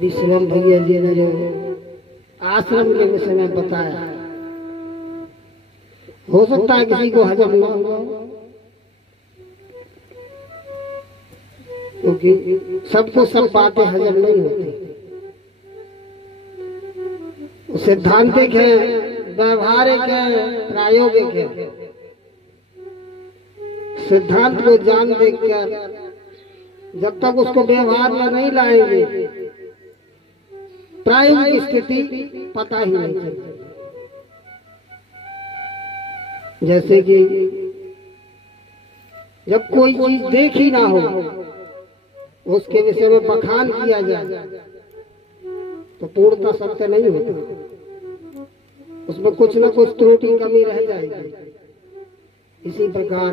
अभी शिवम भैया जी ने जो आश्रम के विषय में बताया, हो सकता है किसी को हजम ना हो, क्योंकि सबको सब बातें हजम नहीं होती। सिद्धांतिक है, व्यवहारिक है, प्रायोगिक है। सिद्धांत को जान देखकर जब तक उसको व्यवहार में नहीं लाएंगे, प्रायोगिक स्थिति पता ही नहीं चलती। जैसे कि जब कोई चीज देखी ना हो, उसके विषय में बखान किया जाए तो पूर्णतः सत्य नहीं होता, उसमें कुछ न कुछ त्रुटि कमी रह जाएगी। इसी प्रकार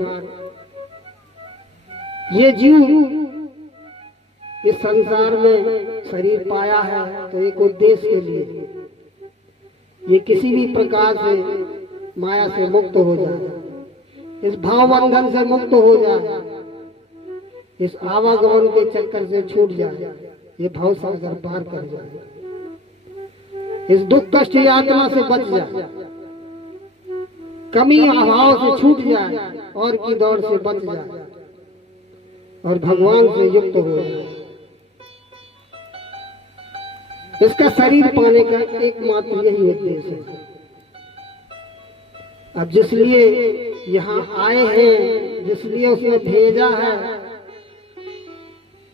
ये जीव इस संसार में शरीर पाया है तो एक उद्देश्य के लिए, ये किसी भी प्रकार से माया से मुक्त हो जाए, इस भाव बंधन से मुक्त हो जाए, इस आवागमन के चक्कर से छूट जाए, ये भाव सागर पार कर जाए, इस दुख कष्ट यातना से बच जाए, कमी अभाव से छूट जाए और की दौड़ से बच जाए और भगवान से युक्त हो जाए। इसका शरीर पाने का एकमात्र यही उद्देश्य है। अब जिसलिए यहाँ आए हैं, जिसलिए उसने भेजा है,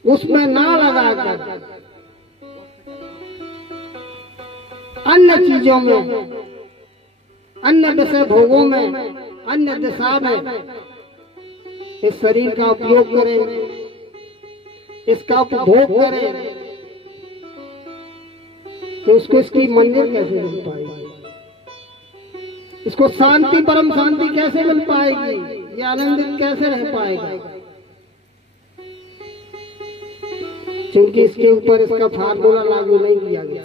उसमें ना लगाकर अन्य चीजों में, अन्य विषय भोगों में, अन्य दिशा में इस शरीर का उपयोग करें, इसका उपभोग करें, तो उसको इसकी मंजिल कैसे मिल पाएगी, इसको शांति, परम शांति कैसे मिल पाएगी, ये आनंदित कैसे रह पाएगा, क्योंकि इसके ऊपर इसका फार्मूला लागू नहीं किया गया।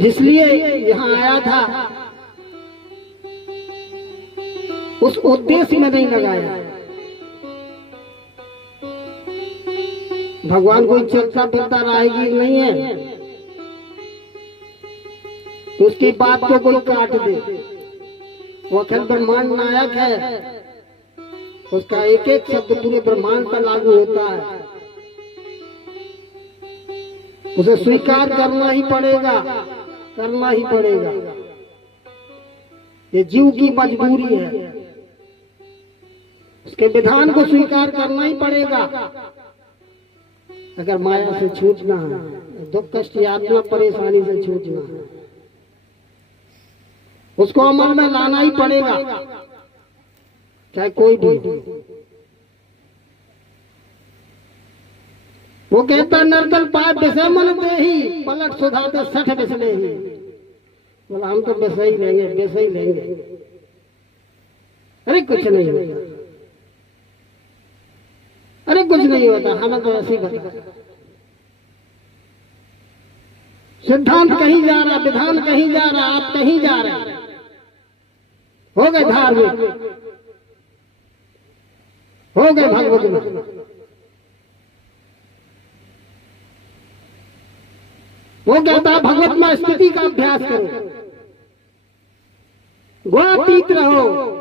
जिसलिए यहाँ आया था उस उद्देश्य में नहीं लगाया। भगवान कोई चलता फिरता राहगीर नहीं है, उसकी बात को कोई काट दे। वो अखिल ब्रह्मांड नायक है, उसका एक एक शब्द पूरे ब्रह्मांड पर लागू होता है, उसे स्वीकार करना ही पड़ेगा, करना ही पड़ेगा। ये जीव की मजबूरी है, उसके विधान को स्वीकार करना ही पड़ेगा अगर माया से छूटना है, दुख कष्ट यातना परेशानी से छूटना है, उसको अमल में लाना ही पड़ेगा, चाहे कोई भी। वो कहता नरदल पाए विषय मन दे ही, पलट सुधाते 60 विषय ही। बोला हम तो विषय ही लेंगे, विषय ही लेंगे। अरे कुछ नहीं होता, अरे कुछ नहीं होता, हमें तो ऐसे ही बता। सिद्धांत कहीं जा रहा, विधान कहीं जा रहा, आप कहीं जा रहे, हो गए धार्मिक, हो गए भगवत में। वो कहता है भगवत में स्थिति का अभ्यास करो, गुणातीत रहो,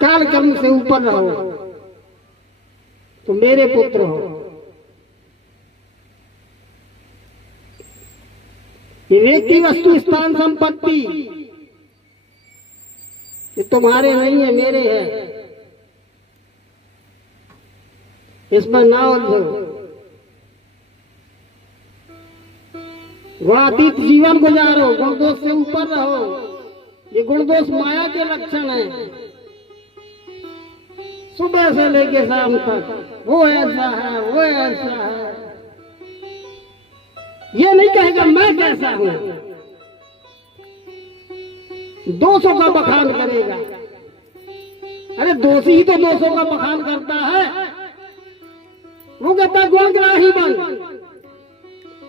काल कर्म से ऊपर रहो, तो मेरे पुत्र हो। ये व्यक्ति वस्तु स्थान संपत्ति ये तुम्हारे नहीं है, मेरे है, इसमें ना उलझो। गुणातीत जीवन गुजारो, गुणदोष से ऊपर रहो। ये गुणदोष माया के लक्षण है। सुबह से लेके शाम तक वो ऐसा है, वो ऐसा है, ये नहीं कहेगा मैं कैसा हूं, दोषों का बखान करेगा। अरे दोषी ही तो दोषों का बखान करता है। वो कहता गुणग्राही बन,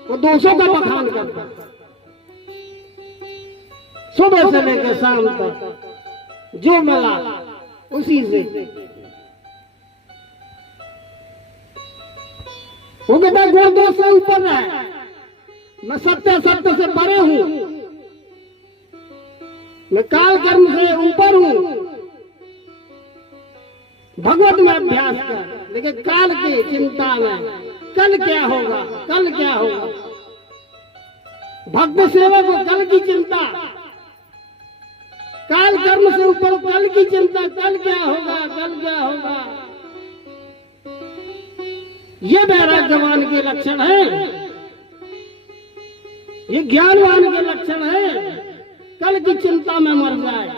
वो दोषों का बखान करता है। सुबह से लेकर शाम तक जो मिला उसी से। वो कहता गुण दोष से ऊपर है, मैं सत्य सत्य से परे हूं, मैं काल कर्म से ऊपर हूं। भगवत में अभ्यास कर, लेकिन काल की चिंता में कल क्या होगा, कल क्या होगा। भक्त सेवक को कल की चिंता, काल कर्म से ऊपर कल की चिंता, कल क्या होगा, कल क्या होगा। ये वैराग्यवान के लक्षण है, ये ज्ञानवान के लक्षण है। कल की चिंता में मर जाए,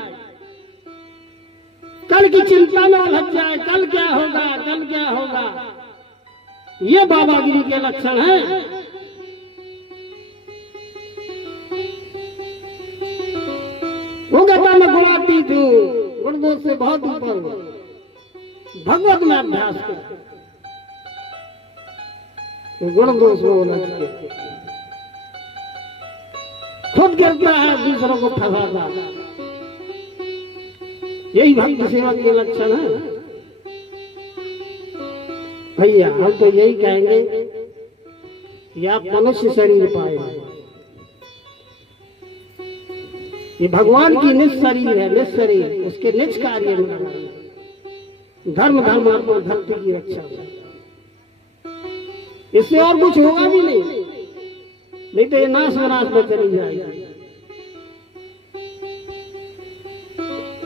कल की चिंता में उलझ जाए, कल क्या होगा, कल क्या होगा। ये बाबागिरी के लक्षण है। वो कहता मैं गुणातीत हूं, गुण दोष से बहुत ऊपर हूं। भगवत में अभ्यास कर, गुण दोष में उलझ के खुद गिरता है, दूसरों को फंसाता। यही भक्त सेवक के लक्षण है। भैया हम तो यही कहेंगे कि आप मनुष्य शरीर पाए, ये भगवान की निज शरीर है, निज शरीर उसके निज कार्य में धर्म धर्मात्मा धरती की रक्षा, इससे और कुछ होगा भी नहीं तो ये नाश विनाश में चली जाएगी।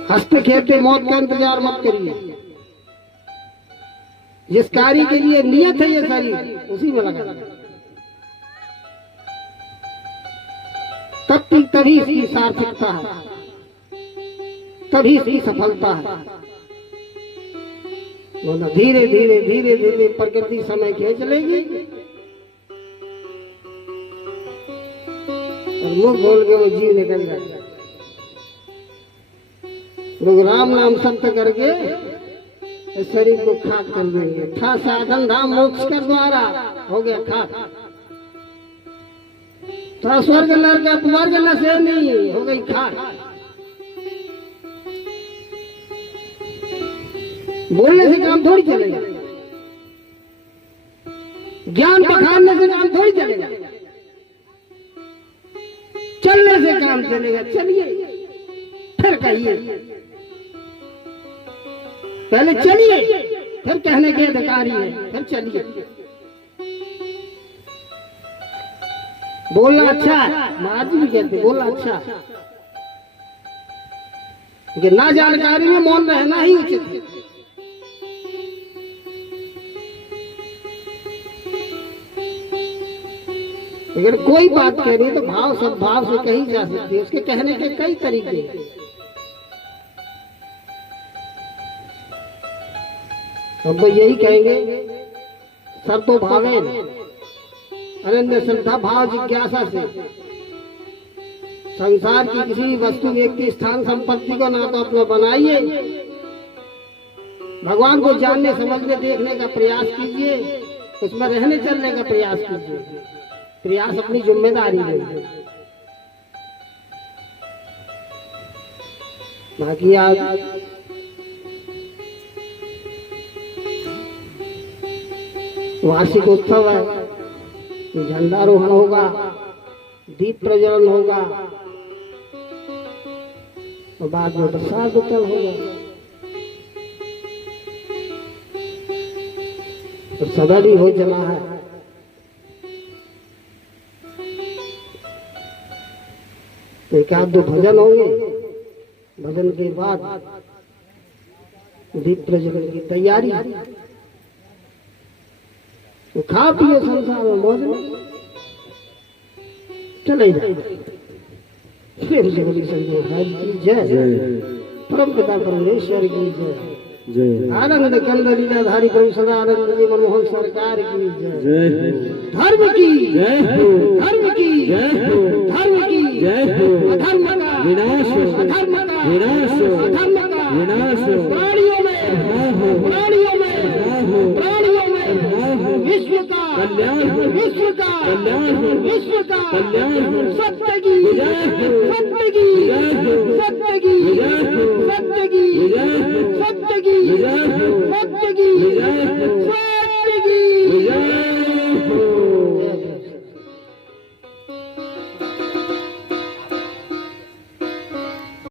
हंसते खेलते मौत का इंतजार मत करिए। जिस कार्य के लिए नियत है ये शरीर, उसी में लगा, तभी इसकी सार्थकता है, तभी इसकी सफलता है। धीरे धीरे धीरे धीरे प्रकृति समय खींच लेगी और मुंह खोल के वो जीव निकल जाएगा। लोग राम नाम सत्य करके इस शरीर को खाक कर देंगे। था साधन धाम मोक्ष का द्वारा, हो गया खाक। तो स्वर्ग नरक अपवर्ग न से नहीं, हो गई खाक। बोलने से काम थोड़ी चलेगा, ज्ञान पखारने से काम थोड़ी चलेगा, चलने से काम चलेगा। चलिए फिर कहिए, पहले चलिए फिर कहने के अधिकारी है, फिर चलिए। बोलना अच्छा है, महाराज भी कहते बोलना अच्छा है, लेकिन ना जानकारी में मौन रहना ही उचित है। अगर कोई बात कह रही तो भाव सद्भाव से कही जा सकती है, उसके कहने के कई तरीके हैं। हम तो यही कहेंगे, सब तो भावे अनन्य श्रद्धा भाव जिज्ञासा से संसार की किसी भी वस्तु व्यक्ति स्थान संपत्ति को ना तो अपना बनाइए, भगवान को जानने समझने देखने का प्रयास कीजिए, उसमें रहने चलने का प्रयास कीजिए। प्रयास अपनी जिम्मेदारी है। बाकी आज वार्षिक उत्सव है, झंडारोहण होगा, दीप प्रज्वलन होगा और बाद में प्रसाद वितरण होगा। तो सदरी हो चला है। एक आध दो भजन होंगे, भजन के बाद दीप प्रज्वलन की तैयारी। तो खा पिए संसार में मौज में चले जाए। प्रेम से बोली संजय की जय, परम पिता परमेश्वर की जय, आनंद कंद लीलाधारी प्रभु सदानंद जी मनमोहन सरकार की जय। धर्म की जय, धर्म की जय, धर्म की जय। अधर्म का विनाश, अधर्म का विनाश, अधर्म का विनाश। प्राणियों में, प्राणियों में, प्राणियों में विश्व का कल्याण, विश्व का कल्याण, विश्व का कल्याण। सत्य की जय, सत्य की जय, सत्य की जय, सत्य